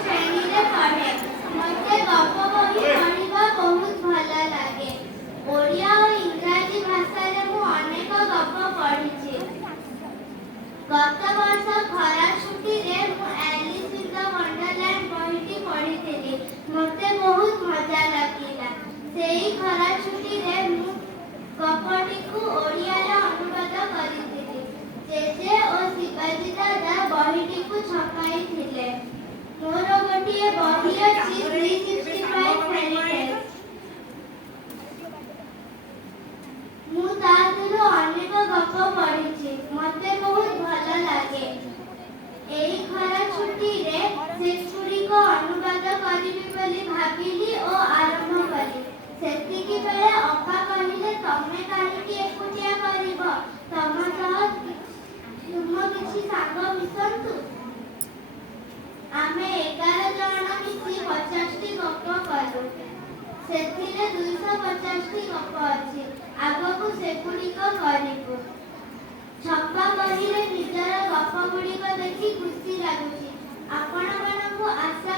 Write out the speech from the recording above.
ଶ୍ରେଣୀରେ ପଢ଼େ। ମୋତେ ଗପ ବହି ପଢ଼ିବା ବହୁତ ଭଲ ଲାଗେ। ଓଡ଼ିଆ ଓ ଇଂରାଜୀ ଭାଷାରେ ମୁଁ ଅନେକ ଗପ ପଢ଼ିଛି। ଗତ ବର୍ଷ ଖରା ଛୁଟିରେ ମୁଁ ଆଲିସ୍ ଇନ୍ ଦ ୱଣ୍ଡରଲ୍ୟାଣ୍ଡ ବହିଟି ପଢ଼ିଥିଲି। ମୋତେ ବହୁତ ମଜା ଲାଗିଲା। ସେହି ଖରା ଛୁଟିରେ ମୁଁ ଗପଟିକୁ ଓଡ଼ିଆରେ ଅନୁବାଦ କରିଥିଲି। ଜେଜେ ଓ ଶିବାଜୀ ଦାଦା ବହିଟିକୁ ଛପାଇଥିଲେ। ମୋର ଗୋଟିଏ ବହି ଅଛି 365 ଫେରି ଟେଲ୍ସ। ମୁଁ ତା ଦେହରୁ ଅନେକ ଗପ ପଢ଼ିଛି। ମୋତେ ବହୁତ ଭଲ ଲାଗେ। ଏହି ଖରା ଛୁଟିରେ ସେଗୁଡ଼ିକ ଅନୁବାଦ କରିବି ବୋଲି ଭାବିଲି ଓ ଆରମ୍ଭ କଲି। ସେତିକି ବେଳେ ଅପା କହିଲେ, ତମେ କାହିଁକି ଏକୁଟିଆ କରିବ? ତମ ସହ ତୁମ କିଛି ସାଙ୍ଗ ମିଶନ୍ତୁ। ଆମେ 11 ଜଣ ମିଶି 50ଟି ଗପ କଲୁ। ସେଥିରେ 250ଟି ଗପ ଅଛି। ଆଗକୁ ସେଗୁଡ଼ିକ କରିବୁ। ଛପା ବହିରେ ନିଜର ଗପଗୁଡ଼ିକ ଦେଖି ଖୁସି ଲାଗୁଛି। ଆପଣମାନଙ୍କୁ ଆଶା